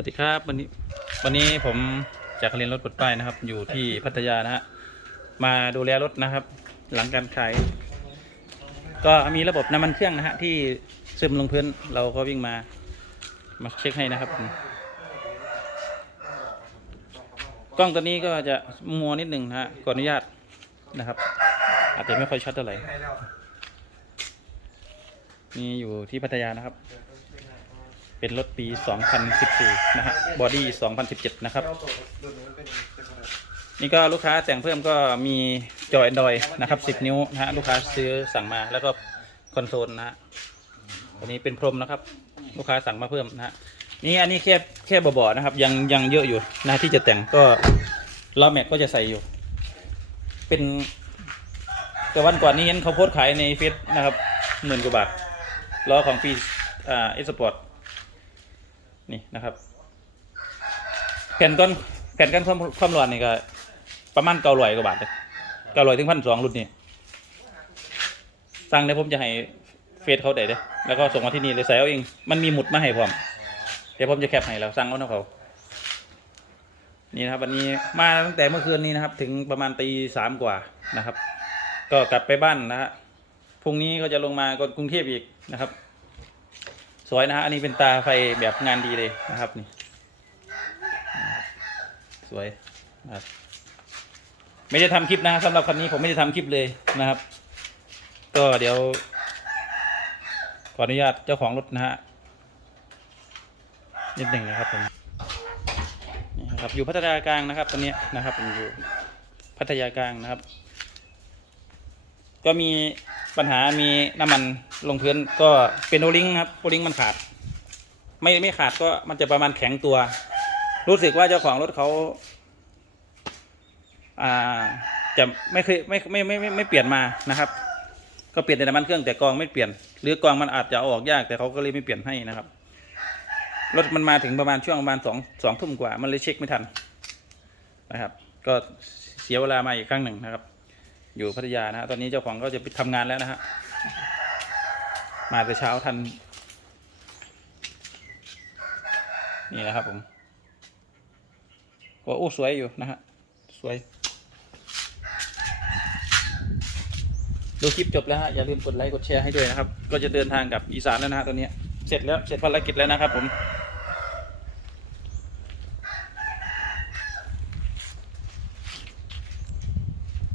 สวัสดีครับวันนี้วันนี้ผมจากเรียนรถปลดป้ายนะครับ อยู่ที่พัทยานะฮะมาดูแลรถนะครับ หลังการขายก็มีระบบน้ำมันเครื่องนะฮะที่ซึมลงพื้นเราก็วิ่งมามาเช็คให้นะครับ กล้องตัวนี้ก็จะมัวนิดหนึ่งนะฮะขออนุญาตนะครับ อาจจะไม่ค่อยชัดเท่าไหร่นี่อยู่ที่พัทยานะครับ เป็นรถปี 2014 นะฮะบอดี้ 2017 นะครับ นี่ก็ลูกค้าแต่งเพิ่มก็มีจอ Android นะครับ 10 นิ้วนะฮะลูกค้าซื้อสั่งมาแล้วก็คอนโซลนะฮะอันนี้เป็นพรมนะครับ ลูกค้าสั่งมาเพิ่มนะฮะนี่อันนี้แค่แค่เบาๆนะครับ ยังยังเยอะอยู่นะที่จะแต่งก็ล้อแม็กก็จะใส่อยู่ เป็นแต่วันก่อนนี้เห็นเขาโพสขายในเฟซนะครับหมื่นกว่าบาทล้อของปีอ่าเอสปอร์ต นี่นะครับ แผ่นก้อนแผ่นก้อนความความร้อนนี่ก็ ประมาณเก้าร้อยกว่าบาทเลยเก้าร้อยถึงพันสองรุ่นนี้สั่งเดี๋ยวผมจะให้เฟซเขาได้เด้แล้วก็ส่งมาที่นี่เลยใส่เอาเองมันมีหมุดมาให้พร้อมเดี๋ยวผมจะแคปให้แล้วสั่งเอานะเขานี่นะครับวันนี้มาตั้งแต่เมื่อคืนนี้นะครับ ถึงประมาณตีสามกว่านะครับ ก็กลับไปบ้านนะฮะพรุ่งนี้ก็จะลงมากรุงเทพอีกนะครับ สวยนะฮะอันนี้เป็นตาไฟแบบงานดีเลยนะครับนี่สวยนะครับไม่ได้ทำคลิปนะสำหรับคันนี้ผมไม่ได้ทำคลิปเลยนะครับ ก็เดี๋ยว ขออนุญาตเจ้าของรถนะฮะนิดหนึ่งนะครับผมนี่ครับอยู่พัทยากลางนะครับตอนนี้นะครับผมอยู่พัทยากลางนะครับ ก็มีปัญหามีน้ำมัน ลงพื้นก็เป็นโอลิงครับโอลิงมันขาด ไม่ไม่ขาดก็มันจะประมาณแข็งตัว รู้สึกว่าเจ้าของรถเขาอ่าจะไม่เคยไม่ไม่ไม่ไม่ไม่เปลี่ยนมานะครับ ก็เปลี่ยนแต่น้ำมันเครื่องแต่กองไม่เปลี่ยน หรือกองมันอาจจะอออกยากแต่เขาก็เลยไม่เปลี่ยนให้นะครับรถมันมาถึงประมาณช่วงประมาณสองสองทุ่มกว่า มันเลยเช็คไม่ทันนะครับ ก็เสียเวลามาอีกครั้งหนึ่งนะครับ อยู่พัทยานะฮะตอนนี้เจ้าของก็จะไปทำงานแล้วนะฮะ มาแต่เช้าทัน นี่นะครับผมก็โอ้สวยอยู่นะฮะ สวย ดูคลิปจบแล้วฮะ อย่าลืมกดไลค์กดแชร์ให้ด้วยนะครับ ก็จะเดินทางกับอีสานแล้วนะฮะตอนนี้ เสร็จแล้วเสร็จภารกิจแล้วนะครับผม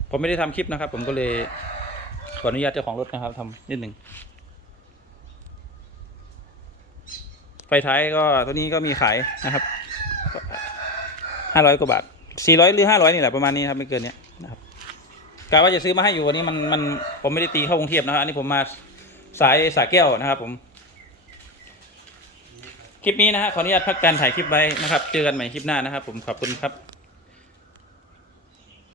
ผมไม่ได้ทำคลิปนะครับ ผมก็เลยขออนุญาตเจ้าของรถนะครับทำนิดหนึ่ง ไฟท้ายก็ตัวนี้ก็มีขายนะครับห้าร้อยกว่าบาทสี่ร้อยหรือห้าร้อยนี่แหละประมาณนี้ครับไม่เกินเนี้ยนะครับกะว่าจะซื้อมาให้อยู่วันนี้มันมันผมไม่ได้ตีเข้ากรุงเทพนะครับอันนี้ผมมาสายสาแก้วนะครับ ผม คลิปนี้นะฮะขออนุญาตพักการถ่ายคลิปไว้นะครับ เจอกันใหม่คลิปหน้านะครับ ผมขอบคุณครับ